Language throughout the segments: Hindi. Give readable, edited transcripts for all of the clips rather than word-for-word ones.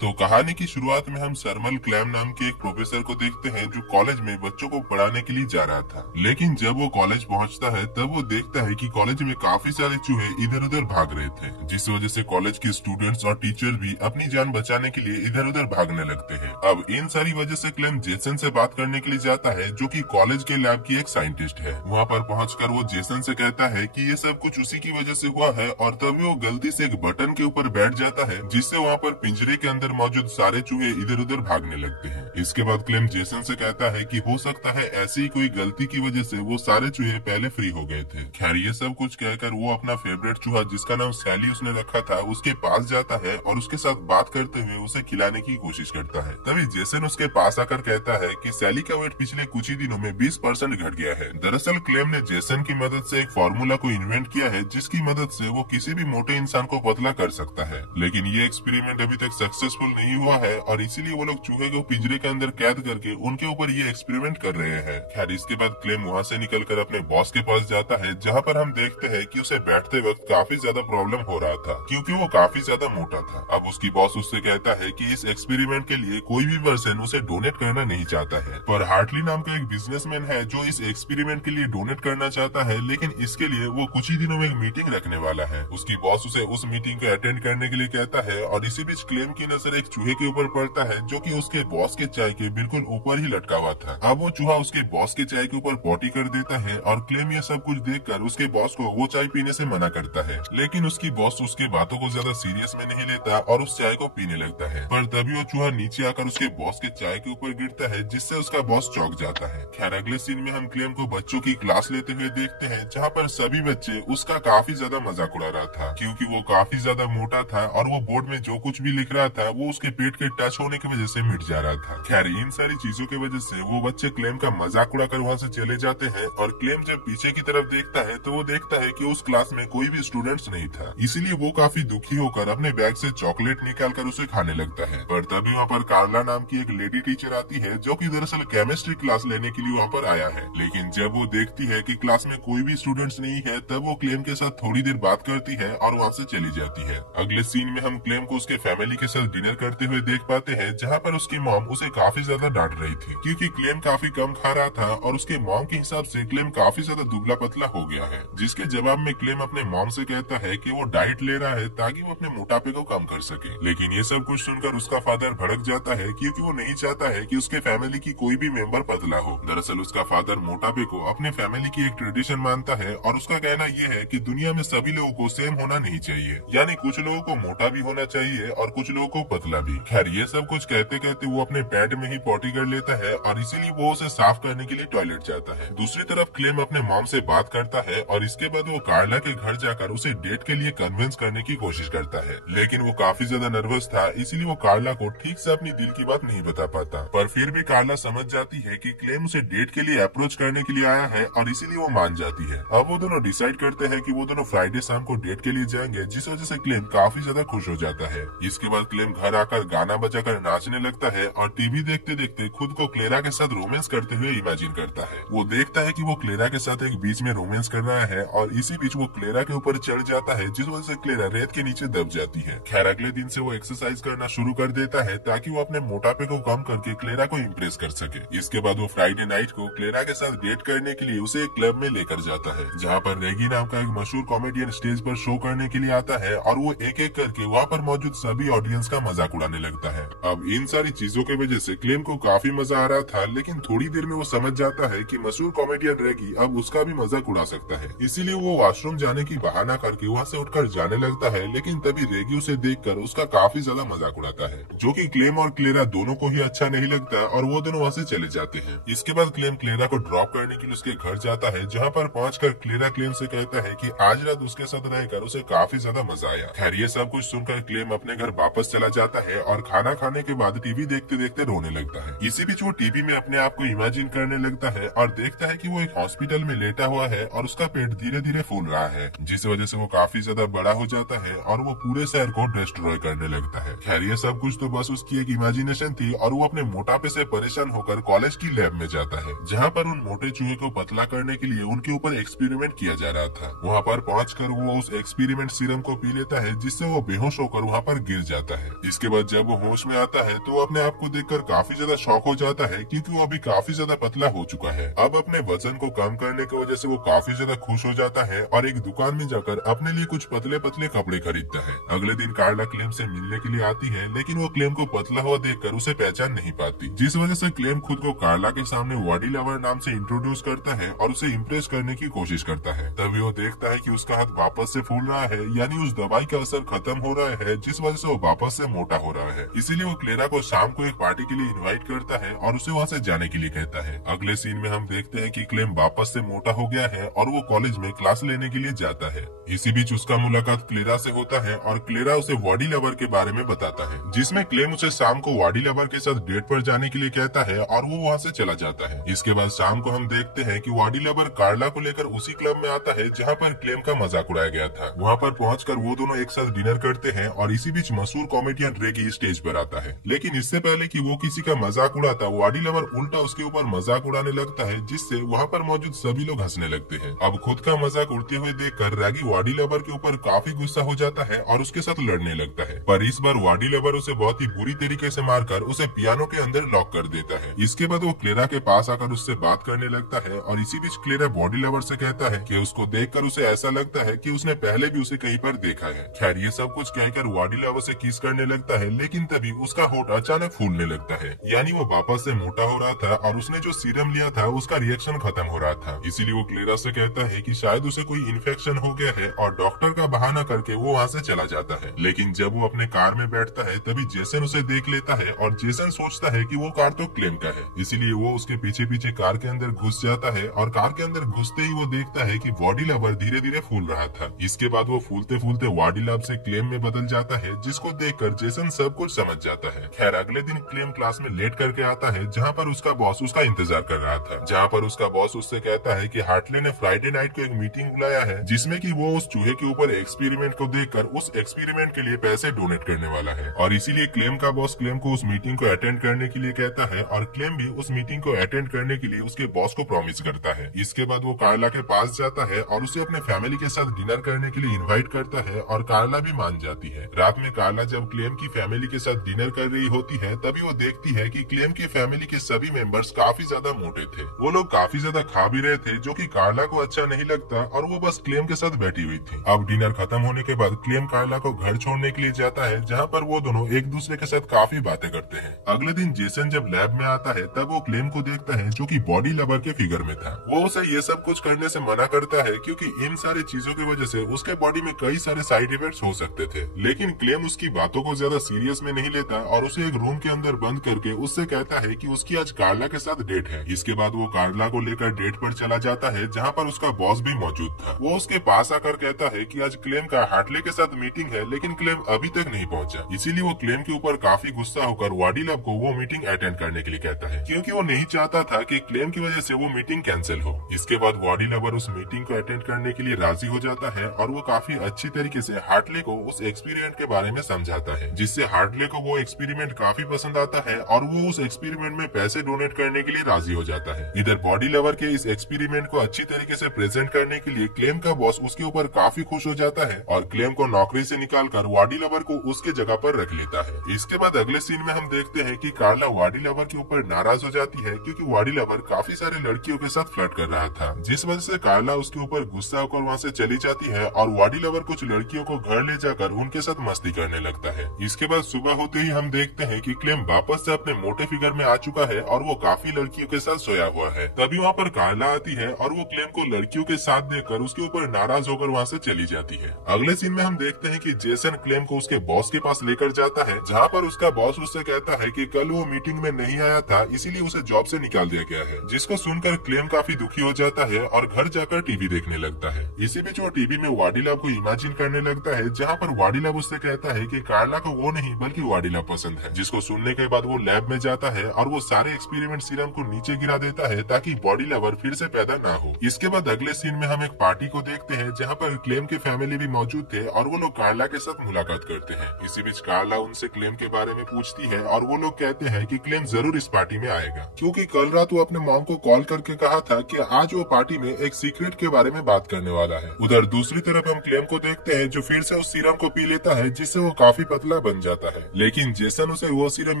तो कहानी की शुरुआत में हम सरमल क्लैम नाम के एक प्रोफेसर को देखते हैं जो कॉलेज में बच्चों को पढ़ाने के लिए जा रहा था। लेकिन जब वो कॉलेज पहुंचता है तब वो देखता है कि कॉलेज में काफी सारे चूहे इधर उधर भाग रहे थे, जिस वजह से कॉलेज के स्टूडेंट्स और टीचर भी अपनी जान बचाने के लिए इधर उधर भागने लगते हैं। अब इन सारी वजह से क्लैम जेसन से बात करने के लिए जाता है, जो कि कॉलेज के लैब की एक साइंटिस्ट है। वहाँ पर पहुंचकर वो जेसन से कहता है कि ये सब कुछ उसी की वजह से हुआ है, और तभी वो गलती से एक बटन के ऊपर बैठ जाता है, जिससे वहाँ पर पिंजरे के अंदर मौजूद सारे चूहे इधर उधर भागने लगते हैं। इसके बाद क्लेम जेसन से कहता है कि हो सकता है ऐसी ही कोई गलती की वजह से वो सारे चूहे पहले फ्री हो गए थे। खैर ये सब कुछ कहकर वो अपना फेवरेट चूहा, जिसका नाम सैली उसने रखा था, उसके पास जाता है और उसके साथ बात करते हुए उसे खिलाने की कोशिश करता है। तभी जेसन उसके पास आकर कहता है कि सैली का वेट पिछले कुछ ही दिनों में 20% घट गया है। दरअसल क्लेम ने जेसन की मदद से एक फॉर्मूला को इन्वेंट किया है, जिसकी मदद से वो किसी भी मोटे इंसान को पतला कर सकता है। लेकिन ये एक्सपेरिमेंट अभी तक सक्सेसफुल नहीं हुआ है, और इसीलिए वो लोग चूहे को पिंजरे के अंदर कैद करके उनके ऊपर ये एक्सपेरिमेंट कर रहे हैं। खैर इसके बाद क्लेम वहाँ से निकलकर अपने बॉस के पास जाता है, जहाँ पर हम देखते हैं कि उसे बैठते वक्त काफी ज्यादा प्रॉब्लम हो रहा था, क्योंकि वो काफी ज्यादा मोटा था। अब उसकी बॉस उससे कहता है कि इस एक्सपेरिमेंट के लिए कोई भी पर्सन उसे डोनेट करना नहीं चाहता है, पर हार्टली नाम का एक बिजनेसमैन है जो इस एक्सपेरिमेंट के लिए डोनेट करना चाहता है, लेकिन इसके लिए वो कुछ ही दिनों में एक मीटिंग रखने वाला है। उसकी बॉस उसे उस मीटिंग को अटेंड करने के लिए कहता है, और इसी बीच क्लेम की नजर एक चूहे के ऊपर पड़ता है, जो कि उसके बॉस के चाय के बिल्कुल ऊपर ही लटका हुआ था। अब वो चूहा उसके बॉस के चाय के ऊपर पॉटी कर देता है, और क्लेम ये सब कुछ देखकर उसके बॉस को वो चाय पीने से मना करता है। लेकिन उसकी बॉस उसकी बातों को ज्यादा सीरियस में नहीं लेता और उस चाय को पीने लगता है। पर तभी वो चूहा नीचे आकर उसके बॉस के चाय के ऊपर गिरता है, जिससे उसका बॉस चौंक जाता है। खैर अगले सीन में हम क्लेम को बच्चों की क्लास लेते हुए देखते हैं, जहाँ पर सभी बच्चे उसका काफी ज्यादा मजाक उड़ा रहा था, क्योंकि वो काफी ज्यादा मोटा था और वो बोर्ड में जो कुछ भी लिख रहा था वो उसके पेट के टच होने की वजह से मिट जा रहा था। खैर इन सारी चीजों की वजह से वो बच्चे क्लेम का मजाक उड़ाकर वहाँ से चले जाते हैं, और क्लेम जब पीछे की तरफ देखता है तो वो देखता है कि उस क्लास में कोई भी स्टूडेंट्स नहीं था। इसीलिए वो काफी दुखी होकर अपने बैग से चॉकलेट निकालकर उसे खाने लगता है। पर तभी वहाँ पर कार्ला नाम की एक लेडी टीचर आती है, जो कि दरअसल केमिस्ट्री क्लास लेने के लिए वहाँ पर आया है। लेकिन जब वो देखती है कि क्लास में कोई भी स्टूडेंट्स नहीं है, तब वो क्लेम के साथ थोड़ी देर बात करती है और वहाँ से चली जाती है। अगले सीन में हम क्लेम को उसके फैमिली के साथ डिनर करते हुए देख पाते हैं, जहाँ पर उसकी मॉम उसे काफी ज्यादा डांट रही थी, क्योंकि क्लेम काफी कम खा रहा था और उसके मॉम के हिसाब से क्लेम काफी ज्यादा दुबला पतला हो गया है। जिसके जवाब में क्लेम अपने मॉम से कहता है कि वो डाइट ले रहा है ताकि वो अपने मोटापे को कम कर सके। लेकिन ये सब कुछ सुनकर उसका फादर भड़क जाता है, क्योंकि वो नहीं चाहता है कि उसके फैमिली की कोई भी मेंबर पतला हो। दरअसल उसका फादर मोटापे को अपने फैमिली की एक ट्रेडिशन मानता है, और उसका कहना ये है कि दुनिया में सभी लोगों को सेम होना नहीं चाहिए, यानी कुछ लोगों को मोटा भी होना चाहिए और कुछ लोगों को पतला भी। खैर ये सब कुछ कहते कहते वो अपने पेट में ही पॉटी कर लेता है, और इसीलिए वो उसे साफ करने के लिए टॉयलेट जाता है। दूसरी तरफ क्लेम अपने मॉम से बात करता है, और इसके बाद वो कार्ला के घर जाकर उसे डेट के लिए कन्विंस करने की कोशिश करता है। लेकिन वो काफी ज्यादा नर्वस था, इसीलिए वो कार्ला को ठीक से अपनी दिल की बात नहीं बता पाता। पर फिर भी कार्ला समझ जाती है कि क्लेम उसे डेट के लिए अप्रोच करने के लिए आया है, और इसीलिए वो मान जाती है। अब वो दोनों डिसाइड करते हैं कि वो दोनों फ्राइडे शाम को डेट के लिए जाएंगे, जिस वजह से क्लेम काफी ज्यादा खुश हो जाता है। इसके बाद क्लेम घर आकर गाना बजाकर नाचने लगता है, और टीवी देखते देखते खुद को क्लेरा के साथ रोमांस करते हुए इमेजिन करता है। वो देखता है कि वो क्लेरा के साथ एक बीच में रोमांस कर रहा है, और इसी बीच वो क्लेरा के ऊपर चढ़ जाता है, जिस वजह से क्लेरा रेत के नीचे दब जाती है। खैर अगले दिन से वो एक्सरसाइज करना शुरू कर देता है, ताकि वो अपने मोटापे को कम करके क्लेरा को इम्प्रेस कर सके। इसके बाद वो फ्राइडे नाइट को क्लेरा के साथ डेट करने के लिए उसे एक क्लब में लेकर जाता है, जहाँ पर रेगी नाम का एक मशहूर कॉमेडियन स्टेज पर शो करने के लिए आता है, और वो एक एक करके वहाँ पर मौजूद सभी ऑडियंस का मजाक उड़ाने लगता है। अब इन सारी चीजों की वजह से क्लेम को काफी मजा आ रहा था, लेकिन थोड़ी देर में वो समझ जाता है कि मशहूर कॉमेडियन रेगी अब उसका भी मजाक उड़ा सकता है। इसीलिए वो वॉशरूम जाने की बहाना करके वहाँ से उठकर जाने लगता है, लेकिन तभी रेगी उसे देखकर उसका काफी ज्यादा मजाक उड़ाता है, जो कि क्लेम और क्लेरा दोनों को ही अच्छा नहीं लगता, और वो दोनों वहाँ से चले जाते हैं। इसके बाद क्लेम क्लेरा को ड्रॉप करने के लिए उसके घर जाता है, जहाँ पर पहुंचकर क्लेरा क्लेम से कहता है कि आज रात उसके साथ रहकर उसे काफी ज्यादा मजा आया। खैर ये सब कुछ सुनकर क्लेम अपने घर वापस चला जाता है, और खाना खाने के बाद टीवी देखते देखते रोने लगता है। इसी बीच वो टीवी में अपने आप को इमेजिन करने लगता है, और देखता है कि वो एक हॉस्पिटल में लेटा हुआ है, और उसका पेट धीरे धीरे फूल रहा है, जिस वजह से वो काफी ज्यादा बड़ा हो जाता है, और वो पूरे शहर को डिस्ट्रॉय करने लगता है। खैर ये सब कुछ तो बस उसकी एक इमेजिनेशन थी, और वो अपने मोटापे से परेशान होकर कॉलेज की लैब में जाता है, जहाँ पर उन मोटे चूहे को पतला करने के लिए उनके ऊपर एक्सपेरिमेंट किया जा रहा था। वहाँ पर पहुंचकर वो उस एक्सपेरिमेंट सीरम को पी लेता है, जिससे वो बेहोश होकर वहाँ पर गिर जाता है। इसके बाद जब वो होश में आता है तो वो अपने आप को देखकर काफी ज्यादा शॉक हो जाता है, क्योंकि वो अभी काफी ज्यादा पतला हो चुका है। अब अपने वजन को कम करने की वजह से वो काफी ज्यादा खुश हो जाता है और एक दुकान में जाकर अपने लिए कुछ पतले पतले कपड़े खरीदता है। अगले दिन कार्ला क्लेम से मिलने के लिए आती है, लेकिन वो क्लेम को पतला हुआ देखकर उसे पहचान नहीं पाती, जिस वजह से क्लेम खुद को कार्ला के सामने बॉडी लवर नाम से इंट्रोड्यूस करता है और उसे इम्प्रेस करने की कोशिश करता है। तभी वो देखता है कि उसका हाथ वापस से फूल रहा है, यानी उस दवाई का असर खत्म हो रहा है, जिस वजह से वो वापस से मोटा हो रहा है। इसीलिए वो क्लेरा को शाम को एक पार्टी के लिए इनवाइट करता है और उसे वहाँ से जाने के लिए कहता है। अगले सीन में हम देखते हैं कि क्लेम वापस से मोटा हो गया है और वो कॉलेज में क्लास लेने के लिए जाता है। इसी बीच उसका मुलाकात क्लेरा से होता है और क्लेरा उसे बॉडी लवर के बारे में बताता है, जिसमें क्लेम उसे शाम को बॉडी लवर के साथ डेट पर जाने के लिए कहता है और वो वहाँ से चला जाता है। इसके बाद शाम को हम देखते हैं कि बॉडी लवर कार्ला को लेकर उसी क्लब में आता है जहाँ पर क्लेम का मजाक उड़ाया गया था। वहाँ पर पहुंचकर वो दोनों एक साथ डिनर करते हैं और इसी बीच मशहूर कॉमेडियन रेगी स्टेज पर आता है। लेकिन इससे पहले कि वो किसी का मजाक उड़ाता, बॉडी लवर उल्टा उसके ऊपर मजाक उड़ाने लगता है, जिससे वहाँ पर मौजूद सभी लोग हंसने लगते हैं। अब खुद का मजाक उड़ते हुए देखकर रैगी बॉडी लवर के ऊपर काफी गुस्सा हो जाता है और उसके साथ लड़ने लगता है, पर इस बार बॉडी लवर उसे बहुत ही बुरी तरीके से मारकर उसे पियानो के अंदर लॉक कर देता है। इसके बाद वो क्लेरा के पास आकर उससे बात करने लगता है और इसी बीच क्लेरा बॉडी लवर से कहता है कि उसको देखकर उसे ऐसा लगता है कि उसने पहले भी उसे कहीं पर देखा है। खैर ये सब कुछ कहकर बॉडी लवर से किस करने लगता है, लेकिन तभी उसका होठ अचानक फूलने लगता है, यानी वो वापस से मोटा हो रहा था और उसने जो सीरम लिया था उसका रिएक्शन खत्म हो रहा था। इसीलिए वो क्लेरा से कहता है कि शायद उसे कोई इन्फेक्शन हो गया है और डॉक्टर का बहाना करके वो वहाँ से चला जाता है। लेकिन जब वो अपने कार में बैठता है तभी जेसन उसे देख लेता है और जेसन सोचता है कि वो कार तो क्लेम का है, इसीलिए वो उसके पीछे पीछे कार के अंदर घुस जाता है और कार के अंदर घुसते ही वो देखता है कि बॉडी लवर धीरे धीरे फूल रहा था। इसके बाद वो फूलते फूलते बॉडी लव से क्लेम में बदल जाता है, जिसको देखकर जेसन सब कुछ समझ जाता है। खैर अगले दिन क्लेम क्लास में लेट करके आता है, जहाँ पर उसका बॉस उसका इंतजार कर रहा था, जहाँ पर उसका बॉस उससे कहता है कि हार्टले ने फ्राइडे नाइट को एक मीटिंग बुलाया है, जिसमें कि वो उस चूहे के ऊपर एक्सपेरिमेंट को देखकर उस एक्सपेरिमेंट के लिए पैसे डोनेट करने वाला है, और इसीलिए क्लेम का बॉस क्लेम को उस मीटिंग को अटेंड करने के लिए कहता है और क्लेम भी उस मीटिंग को अटेंड करने के लिए उसके बॉस को प्रॉमिस करता है। इसके बाद वो कार्ला के पास जाता है और उसे अपने फैमिली के साथ डिनर करने के लिए इनवाइट करता है और कार्ला भी मान जाती है। रात में कार्ला जब क्लेम की फैमिली के साथ डिनर कर रही होती है, तभी वो देखती है कि क्लेम की फैमिली के सभी मेंबर्स काफी ज्यादा मोटे थे। वो लोग काफी ज्यादा खा भी रहे थे, जो कि कार्ला को अच्छा नहीं लगता और वो बस क्लेम के साथ बैठी हुई थी। अब डिनर खत्म होने के बाद क्लेम कार्ला को घर छोड़ने के लिए जाता है, जहाँ पर वो दोनों एक दूसरे के साथ काफी बातें करते हैं। अगले दिन जेसन जब लैब में आता है तब वो क्लेम को देखता है, जो कि बॉडी लवर के फिगर में था। वो उसे ये सब कुछ करने से मना करता है, क्योंकि इन सारी चीजों की वजह से उसके बॉडी में कई सारे साइड इफेक्ट्स हो सकते थे। लेकिन क्लेम उसकी बातों को ज्यादा सीरियस में नहीं लेता और उसे एक रूम के अंदर बंद करके उससे कहता है कि उसकी आज कार्ला के साथ डेट है। इसके बाद वो कार्ला को लेकर डेट पर चला जाता है, जहाँ पर उसका बॉस भी मौजूद था। वो उसके पास आकर कहता है कि आज क्लेम का हार्टले के साथ मीटिंग है, लेकिन क्लेम अभी तक नहीं पहुंचा। इसीलिए वो क्लेम के ऊपर काफी गुस्सा होकर बॉडी लव को वो मीटिंग अटेंड करने के लिए कहता है, क्योंकि वो नहीं चाहता था कि क्लेम की वजह से वो मीटिंग कैंसिल हो। इसके बाद बॉडी लवर उस मीटिंग को अटेंड करने के लिए राजी हो जाता है और वो काफी अच्छी तरीके से हार्टले को उस एक्सपेरिमेंट के बारे में समझाता है, जिससे हार्टले को वो एक्सपेरिमेंट काफी पसंद आता है और वो उस एक्सपेरिमेंट में पैसे डोनेट करने के लिए राजी हो जाता है। इधर बॉडी लवर के इस एक्सपेरिमेंट को अच्छी तरीके से प्रेजेंट करने के लिए क्लेम का बॉस उसके ऊपर काफी खुश हो जाता है और क्लेम को नौकरी से निकालकर बॉडी लवर को उसके जगह पर रख लेता है। इसके बाद अगले सीन में हम देखते हैं कि कार्ला बॉडी लवर के ऊपर नाराज हो जाती है, क्योंकि बॉडी लवर काफी सारे लड़कियों के साथ फ्लर्ट कर रहा था, जिस वजह से कार्ला उसके ऊपर गुस्सा होकर वहाँ से चली जाती है और बॉडी लवर कुछ लड़कियों को घर ले जाकर उनके साथ मस्ती करने लगता है। इसके बाद सुबह होते ही हम देखते हैं कि क्लेम वापस से अपने मोटे फिगर में आ चुका है और वो काफी लड़कियों के साथ सोया हुआ है। तभी वहाँ पर कार्ला आती है और वो क्लेम को लड़कियों के साथ देखकर उसके ऊपर नाराज होकर वहाँ से चली जाती है। अगले सीन में हम देखते हैं कि जेसन क्लेम को उसके बॉस के पास लेकर जाता है, जहाँ पर उसका बॉस उससे कहता है कि कल वो मीटिंग में नहीं आया था, इसीलिए उसे जॉब से निकाल दिया गया है, जिसको सुनकर क्लेम काफी दुखी हो जाता है और घर जाकर टीवी देखने लगता है। इसी बीच वो टीवी में बॉडी लव को इमेजिन करने लगता है, जहाँ पर बॉडी लव उससे कहता है कि कार्ला को वो नहीं बल्कि बॉडी लव पसंद है, जिसको सुनने के बाद वो लैब में जाता है और वो सारे एक्सपेरिमेंट सीरम को नीचे गिरा देता है ताकि बॉडी लवर फिर से पैदा ना हो। इसके बाद अगले सीन में हम एक पार्टी को देखते हैं, जहाँ पर क्लेम के फैमिली भी मौजूद थे और वो लोग कार्ला के साथ मुलाकात करते हैं। इसी बीच कार्ला उनसे क्लेम के बारे में पूछती है और वो लोग कहते हैं कि क्लेम जरूर इस पार्टी में आएगा, क्योंकि कल रात वो अपने मॉम को कॉल करके कहा था कि आज वो पार्टी में एक सीक्रेट के बारे में बात करने वाला है। उधर दूसरी तरफ हम क्लेम को देखते हैं, जो फिर से उस सीरम को पी लेता है, जिससे वो काफी पतला तरह बन जाता है। लेकिन जेसन उसे वो सीरम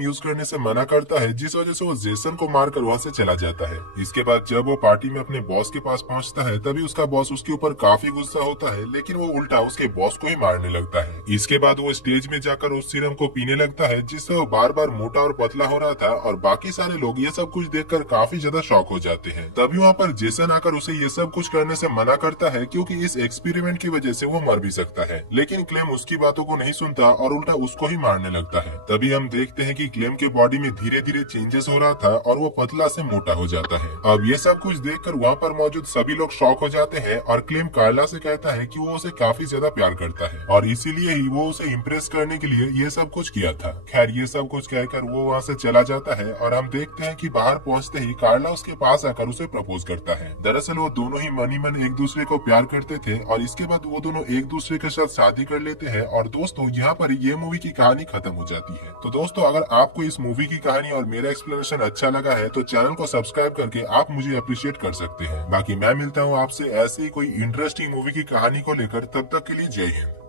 यूज करने से मना करता है, जिस वजह से वो जेसन को मारकर वहाँ से चला जाता है। इसके बाद जब वो पार्टी में अपने बॉस के पास पहुँचता है, तभी उसका बॉस उसके ऊपर काफी गुस्सा होता है, लेकिन वो उल्टा उसके बॉस को ही मारने लगता है। इसके बाद वो स्टेज में जाकर उस सीरम को पीने लगता है, जिससे वो बार बार मोटा और पतला हो रहा था, और बाकी सारे लोग ये सब कुछ देखकर काफी ज्यादा शॉक हो जाते हैं। तभी वहाँ पर जेसन आकर उसे ये सब कुछ करने से मना करता है, क्योंकि इस एक्सपेरिमेंट की वजह से वो मर भी सकता है। लेकिन क्लेम उसकी बातों को नहीं सुनता और उल्टा उसको ही मारने लगता है। तभी हम देखते हैं कि क्लेम के बॉडी में धीरे धीरे चेंजेस हो रहा था और वो पतला से मोटा हो जाता है। अब ये सब कुछ देखकर वहाँ पर मौजूद सभी लोग शॉक हो जाते हैं और क्लेम कार्ला से कहता है कि वो उसे काफी ज्यादा प्यार करता है और इसीलिए ही वो उसे इम्प्रेस करने के लिए ये सब कुछ किया था। खैर ये सब कुछ कहकर वो वहाँ से चला जाता है और हम देखते हैं कि बाहर पहुँचते ही कार्ला उसके पास आकर उसे प्रपोज करता है। दरअसल वो दोनों ही मन ही मन एक दूसरे को प्यार करते थे और इसके बाद वो दोनों एक दूसरे के साथ शादी कर लेते हैं। और दोस्तों यहाँ पर ये मूवी की कहानी खत्म हो जाती है। तो दोस्तों अगर आपको इस मूवी की कहानी और मेरा एक्सप्लेनेशन अच्छा लगा है तो चैनल को सब्सक्राइब करके आप मुझे अप्रिशिएट कर सकते हैं। बाकी मैं मिलता हूँ आपसे ऐसे ही कोई इंटरेस्टिंग मूवी की कहानी को लेकर, तब तक के लिए जय हिंद।